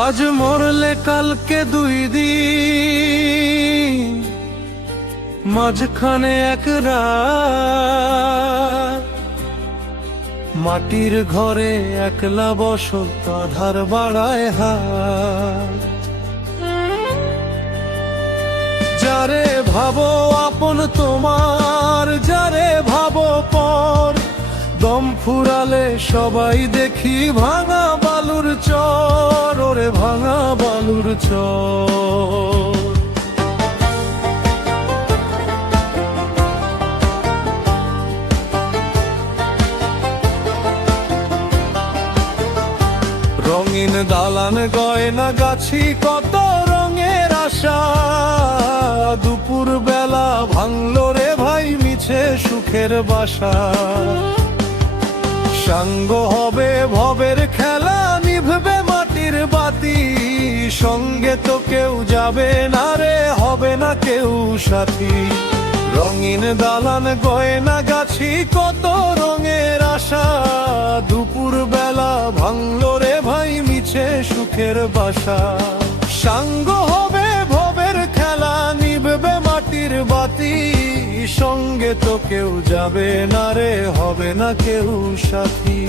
আজ মরলে কালকে দুই দিন, মাঝখানে এক রাত। মাটির ঘরে একলা বসত, আধার বাড়ায় হাত। যারে ভাবো আপন তোমার, যারে ভাবো পর, দম ফুরালে সবাই দেখি ভাঙা বালুর চর। ওরে ভাঙা বালুর চর। রঙিন দালান গয়না গাছি, কত রঙের আশা। দুপুর বেলা ভাঙলো রে ভাই মিছে সুখের বাসা। সাঙ্গ হবে ভবের খেলা, নিভবে মাটির বাতি। সঙ্গে তো কেউ যাবে না রে, হবে না কেউ সাথী। রঙিন দালান গয়না গাছি, কত রঙের আশা। দুপুর বেলা ভাঙলো রে ভাই মিছে সুখের বাসা। সাঙ্গ হবে ভবের খেলা, নিভবে মাটির বাতি। সঙ্গে তো কেউ যাবে না রে, হবে না কেউ সাথী।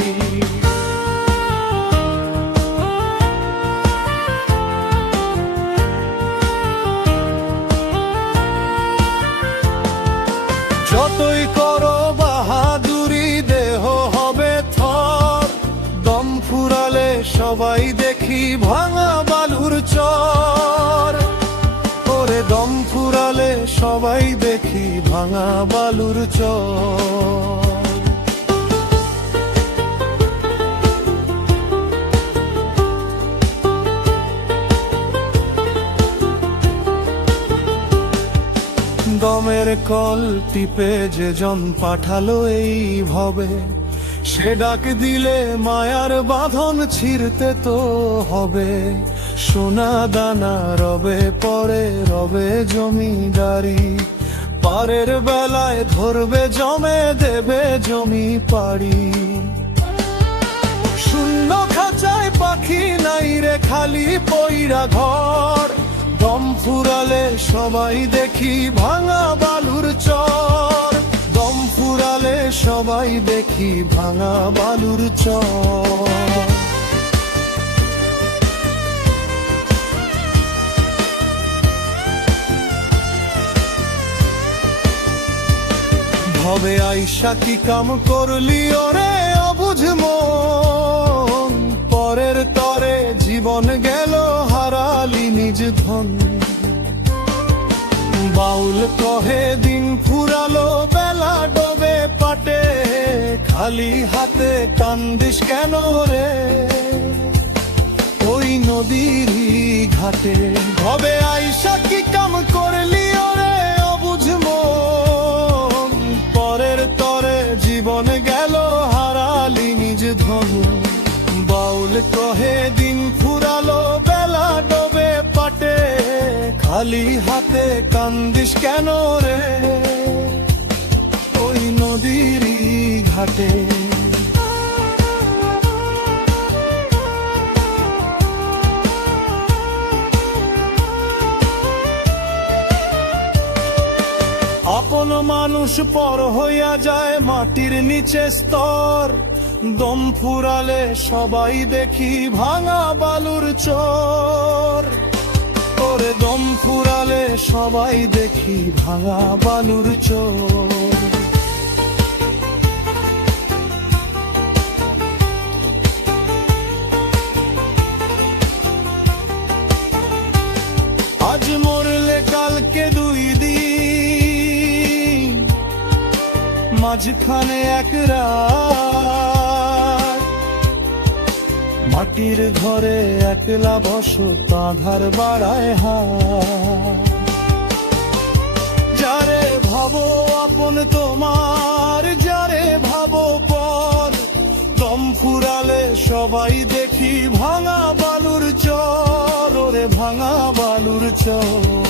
যতই করো বাহাদুরি, দেহ হবে থর। দম ফুরালে সবাই দেখি ভাঙা বালুর চর। ওরে দম ফুরালে সবাই দেখি ভাঙা বালুর চর। দমের কল টিপে যে জন পাঠালো এই ভবে, সে ডাক দিলে মায়ার বাঁধন ছিঁড়তে তো হবে। সোনা দানা রবে পরে, রবে জমিদারি। পারের বেলায় ধরবে জমে, দেবে জমি পাড়ি। শূন্য খাঁচায় পাখি নাই রে, খালি পইরা ঘর। দম ফুরালে সবাই দেখি ভাঙা বালুর চর। দম ফুরালে সবাই দেখি ভাঙা বালুর চর। ভবে আইসা কি কাম করলি ওরে অবুঝ মন। পরের তরে জীবন গেল, হারালি নিজ ধন। বাউল কহে দিন ফুরালো, বেলা ডোবে পাটে। খালি হাতে কান্দিস কেন রে ওই নদীর ঘাটে। ভবে আইসা কি কাম করলি ওরে অবুঝ মন। পরের তরে জীবন গেল, হারালি নিজ ধন। বাউল কহে দিন ফুরালো, বেলা ডোবে পাটে। খালি হাতে কান্দিস কেন রে ওই নদীর ঘাটে। আপন মানুষ পর হইয়া যায়, মাটির নিচে স্তর। দম ফুরালে সবাই দেখি ভাঙা বালুর চর। ওরে দম ফুরালে সবাই দেখি ভাঙা বালুর চর। আজ মরলে কালকে দুই দিন, মাঝখানে এক রাত। মাটির ঘরে একলা বসত, আধার বাড়ায় হাত। যারে ভাবো আপন তোমার, যারে ভাবো পর। দম ফুরালে সবাই দেখি ভাঙা বালুর চর। ওরে ভাঙা বালুর চর।